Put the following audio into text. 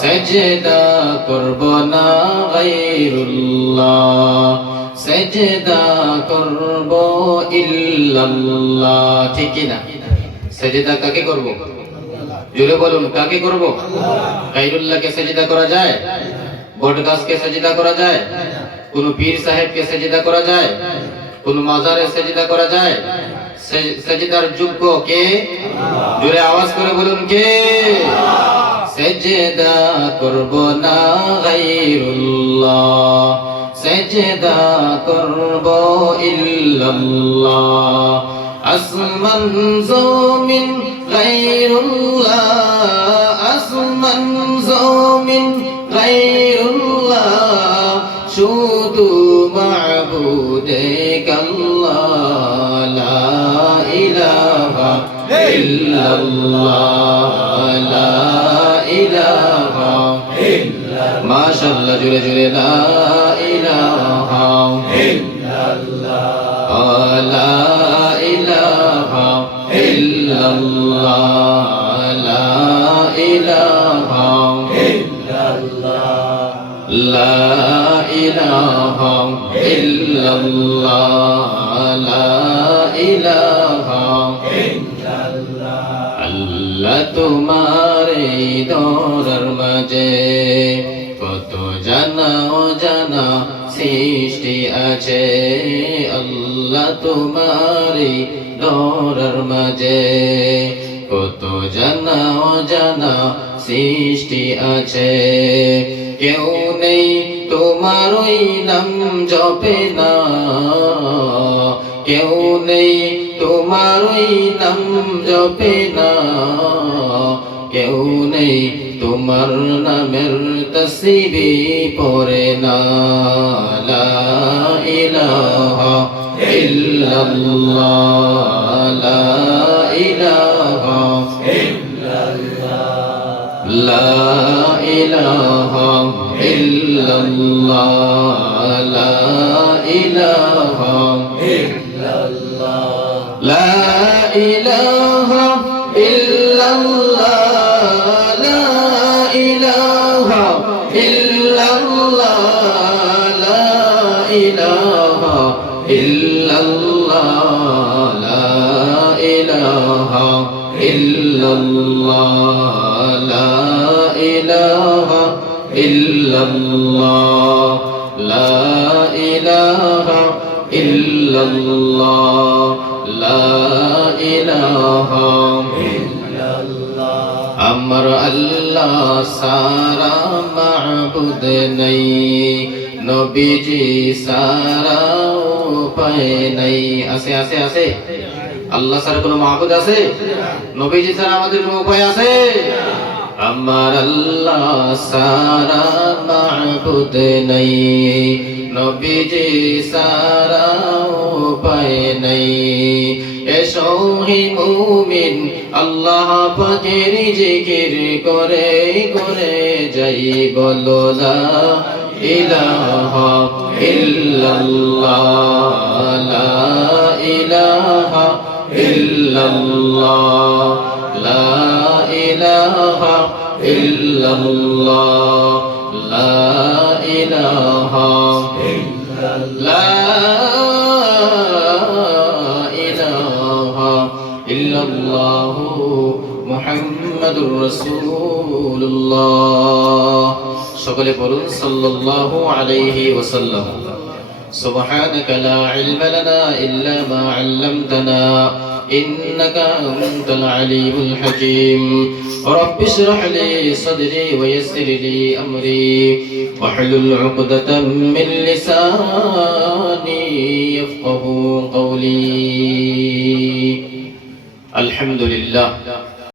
সেজদা করব না গায়রুল্লাহ, সেজদা করব ইল্লাল্লাহ। ঠিক কি না? সেজদা কাকে করব? জোরে বলুন, কাকে করব? গায়রুল্লাহকে সেজদা করা যায়? বট গাছকে সেজদা করা যায়? কোন পীর সাহেবকে সেজদা করা যায়? কোন মাজারে সেজদা করা যায়? সেজদার যোগ্য কে? জোরে আওয়াজ করে বলুন, কে? সেজদা করব না গায়রুল্লাহ, সেজদা করব ইল্লাল্লাহ। আসমান জমিন গায়রুল্লাহ, আসমান জমিন গায়রুল্লাহ, শুধু মাবুদ এক আল্লাহ, লা ইলাহা ইল্লাল্লাহ, লা ইলাহা ইল্লাল্লাহ। মাশাআল্লাহ, জোরে জোরে লা ইলাহা ইল্লাল্লাহ, লা ইলাহা ইল্লাল্লাহ, লা ইলাহা ইল্লাল্লাহ, লা ইলাহা ইল্লাল্লাহ, লা ইলাহা ইল্লাল্লাহ। আল্লাহ তোমার এই দরবার মাঝে কত জানা অজানা সৃষ্টি আছে। আল্লাহ তোমার এই দরবার মাঝে কত জানা অজানা সৃষ্টি আছে। কেউ নেই তোমার ওই নাম জপে না, কেউ নেই তোমার ওই নাম জপে না, কেউ নেই তোমার নামের তাসবিহ পড়ে না। লা ইলাহা ইল্লাল্লাহ, লা ইলাহা ইল্লাল্লাহ, লা ইলাহা ইল্লাল্লাহ, লা ইলাহা ইল্লাল্লাহ, লা ইলাহা ইল্লাল্লাহ, লা ইলাহা ইল্লাল্লাহ, লা ইলাহা ইল্লাল্লাহ, লা ইলাহা ইল্লাল্লাহ, লা ইলাহা ইল্লাল্লাহ, লা ইলাহা ইল্লাল্লাহ, লা ইলাহা ইল্লাল্লাহ। আমার আল্লাহ সারা মাবুদ নাই, নবীজি সারা উপায় নাই। আছে আছে আছে? আল্লাহ ছাড়া কোনো মাবুদ আছে? নবীজি ছাড়া আমাদের কোনো উপায় আছে? আমার আল্লাহ সারা মাবুদ নাই, নবীজি সারা উপায় নাই। এসো হে মুমিন আল্লাহ পাকের জিকির করে করে যাই, বলো লা ইলাহা ইল্লাল্লাহ, লা ইলাহা ইল্লাল্লাহ, লা ইলাহা ইল্লাল্লাহ, লা ইলাহা ইল্লাল্লাহ, মুহাম্মাদুর রাসূলুল্লাহ। সকলে বলুন সাল্লাল্লাহু আলাইহি ওয়াসাল্লাম। সুবহানাকা লা ইলমা লানা ইল্লা মা 'আল্লামতানা ইন্নাকা আনতাল আলিমুল হাকীম। রাব্বি ইশরাহ লি সাদরি ওয়া ইয়াসসির লি আমরি ওয়াহলুল 'উকদাতাম মিন লিসানি ইয়াফকাহু কওলি। আলহামদুলিল্লাহ।